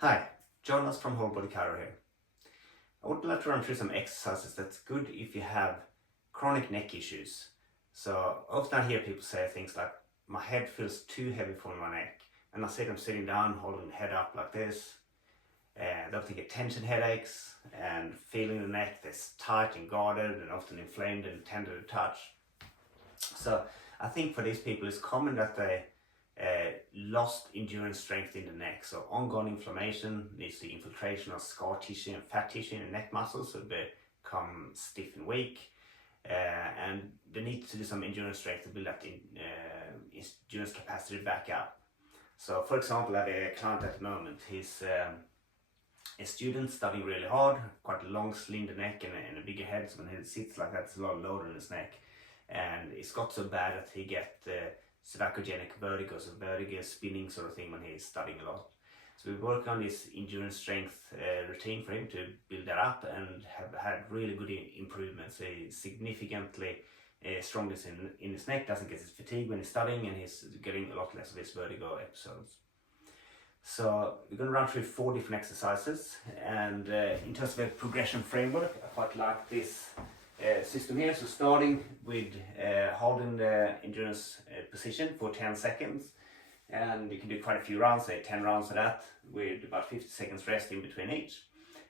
Hi, Jonas from Whole Body Chiro here. I would like to run through some exercises that's good if you have chronic neck issues. So often I hear people say things like, my head feels too heavy for my neck. And I see them sitting down, holding the head up like this. They often get tension headaches and feeling the neck that's tight and guarded and often inflamed and tender to touch. So I think for these people it's common that they lost endurance strength in the neck. So ongoing inflammation leads to infiltration of scar tissue and fat tissue in the neck muscles, so they become stiff and weak. And they need to do some endurance strength to build that endurance capacity back up. So for example, I have a client at the moment. He's a student studying really hard, quite a long slender neck and a bigger head, so when he sits like that, there's a lot of load on his neck. And it's got so bad that he gets sarcogenic vertigo, so vertigo spinning sort of thing when he's studying a lot. So we work on this endurance strength routine for him to build that up and have had really good improvements. He's significantly stronger in his neck, doesn't get his fatigue when he's studying, and he's getting a lot less of his vertigo episodes. So we're going to run through 4 different exercises, and in terms of a progression framework, I quite like this system here. So starting with holding the endurance position for 10 seconds, and you can do quite a few rounds, say 10 rounds of that with about 50 seconds rest in between each,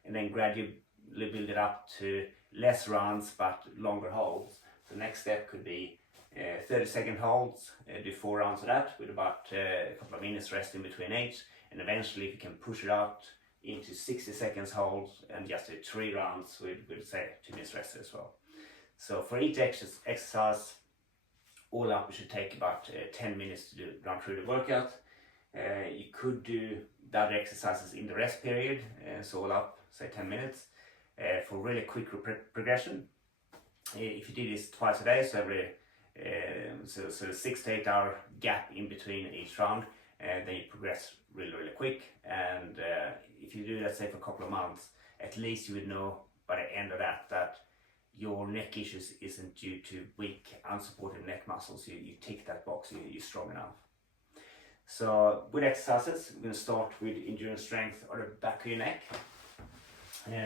and then gradually build it up to less rounds but longer holds. So next step could be 30-second holds, do 4 rounds of that with about a couple of minutes rest in between each, and eventually if you can push it out into 60 seconds holds and just do 3 rounds with say 2 minutes rest as well. So for each exercise, all up, it should take about 10 minutes to run through the workout. You could do the other exercises in the rest period, so all up, say 10 minutes, for really quick progression. If you do this twice a day, so every so 6 to 8 hour gap in between each round, then you progress really quick. And if you do that, say for a couple of months, at least you would know by the end of that your neck issues isn't due to weak, unsupported neck muscles. You tick that box, you're strong enough. So with exercises, we're going to start with endurance strength on the back of your neck.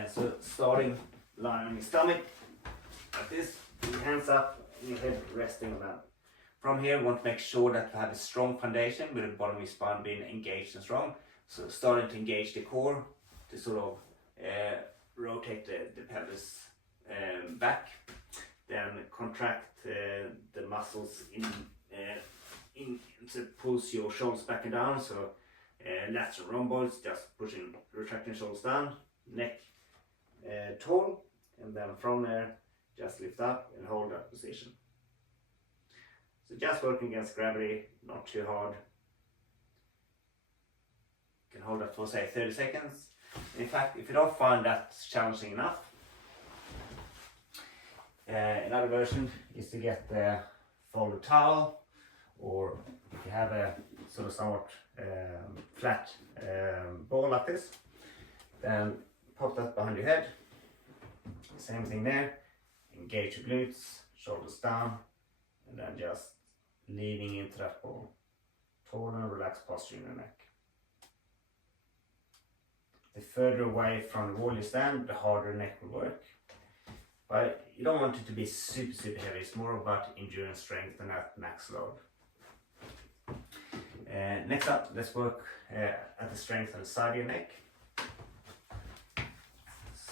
So starting lying on your stomach, like this, with your hands up, and your head resting on that. From here, we want to make sure that you have a strong foundation with the bottom of your spine being engaged and strong. So starting to engage the core to sort of rotate the pelvis back, then contract the muscles in to pulls your shoulders back and down. So lateral rhomboids, just retracting shoulders down, neck tall, and then from there just lift up and hold that position. So just working against gravity, not too hard. You can hold that for say 30 seconds. In fact, if you don't find that challenging enough, another version is to get the folded towel, or if you have a sort of somewhat flat ball like this, then pop that behind your head. Same thing there, engage your glutes, shoulders down, and then just leaning into that ball. Tall and relaxed posture in the neck. The further away from the wall you stand, the harder the neck will work. But you don't want it to be super heavy. It's more about endurance strength than that max load. Next up, let's work at the strength on the side of your neck.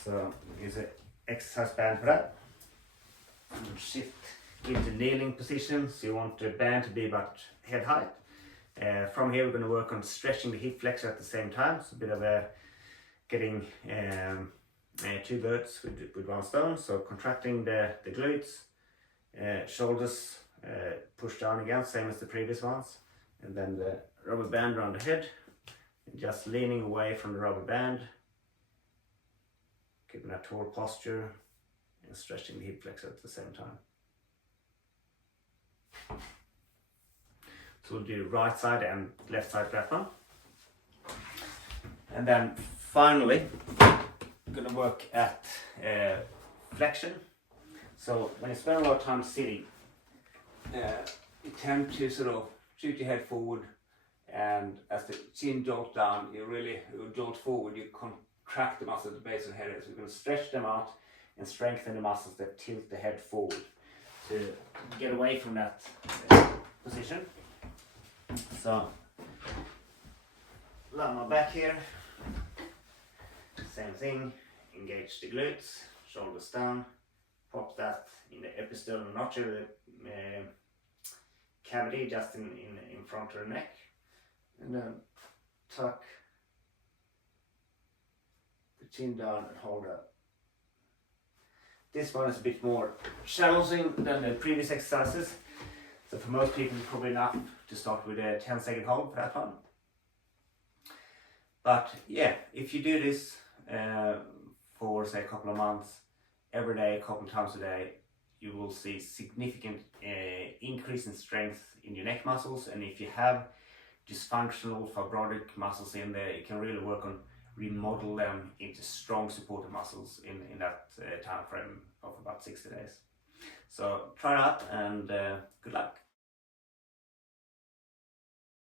So use an exercise band for that. And shift into kneeling position. So you want the band to be about head height. From here, we're going to work on stretching the hip flexor at the same time. So a bit of a getting 2 birds with 1 stone. So contracting the glutes, shoulders push down again, same as the previous ones, and then the rubber band around the head, and just leaning away from the rubber band, keeping a tall posture and stretching the hip flexor at the same time. So we'll do right side and left side for that one. And then finally, we're going to work at flexion. So when you spend a lot of time sitting, you tend to sort of shoot your head forward and as the chin jolts down, you really jolt forward, you contract the muscle at the base of the head. So you're going to stretch them out and strengthen the muscles that tilt the head forward to get away from that position. So, lie my back here, same thing, engage the glutes, shoulders down, pop that in the episternal notch of the cavity just in front of the neck, and then tuck the chin down and hold up. This one is a bit more challenging than the previous exercises. So for most people, it's probably enough to start with a 10-second hold for that one. But yeah, if you do this for say a couple of months, every day, a couple of times a day, you will see significant increase in strength in your neck muscles. And if you have dysfunctional fibrotic muscles in there, you can really work on remodel them into strong supportive muscles in that time frame of about 60 days. So try it out, and good luck.